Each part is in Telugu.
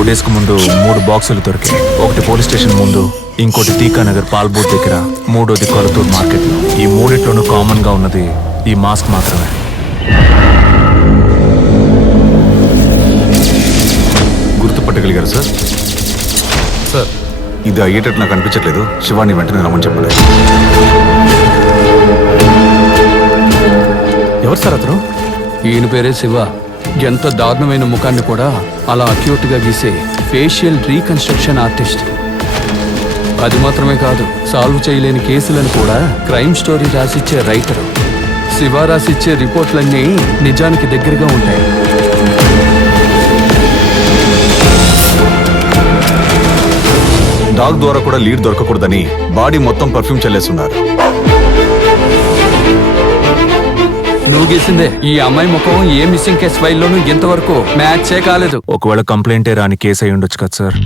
4 days కు ముందు 3 బాక్సులు దొరికాయి. ఒకటి పోలీస్ స్టేషన్ ముందు, ఇంకోటి టీకానగర్ పాల్బోట్ దగ్గర, మూడోది కొలతూరు మార్కెట్. ఈ మూడిట్లోనూ కామన్ గా ఉన్నది ఈ మాస్క్ మాత్రమే. గుర్తుపట్టగలిగారు సార్? సార్, ఇది అయ్యేటట్టు నాకు అనిపించట్లేదు. శివాని వెంటనే రమ్మని చెప్పండి. ఎవరు సార్ అతను? ఈయన పేరే శివ. ఎంత దారుణమైన ముఖాన్ని కూడా అలా అక్యూట్గా గీసే ఫేషియల్ రీకన్స్ట్రక్షన్ ఆర్టిస్ట్. అది మాత్రమే కాదు, సాల్వ్ చేయలేని కేసులను కూడా క్రైమ్ స్టోరీ రాసిచ్చే రైటర్. శివ రాసిచ్చే రిపోర్ట్లన్నీ నిజానికి దగ్గరగా ఉంటాయి. డాగ్ ద్వారా కూడా లీడ్ దొరకకూడదని బాడీ మొత్తం పర్ఫ్యూమ్ చల్లేస్తున్నారు. నువ్వు గీసిందే. ఈ అమ్మాయి ముఖం ఏ మిస్సింగ్ కేసు ఫైల్లోనూ ఇంతవరకు మ్యాచే కాలేదు. ఒకవేళ కంప్లైంటే రాని కేసు అయి ఉండొచ్చు కదా సార్.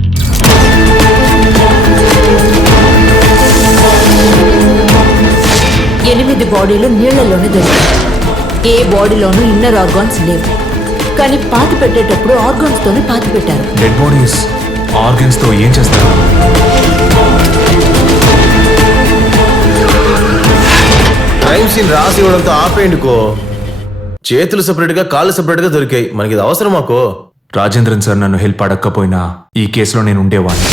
8 బాడీలు నీళ్లలోనే దొరికాయి. ఏ బాడీలోనూ ఇన్నర్ ఆర్గాన్స్ లేవు, కానీ పాతి పెట్టేటప్పుడు ఆర్గాన్స్ తోనే పాతి పెట్టారు. డెడ్ బాడీస్ ఆర్గన్స్ తో ఏం చేస్తారు? క్రైమ్ సీన్ రాసి ఇవ్వడంతో ఆపేయండికో. చేతులు సెపరేట్ గా, కాళ్ళు సెపరేట్ గా దొరికాయి. మనకి ఇది అవసరం మాకో. రాజేంద్రన్ సార్ నన్ను హెల్ప్ అడగకపోయినా ఈ కేసులో నేను ఉండేవాడిని.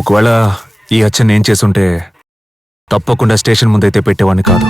ఒకవేళ ఈ హత్య నేను చేసుంటే తప్పకుండా స్టేషన్ ముందైతే పెట్టేవాడిని కాదు.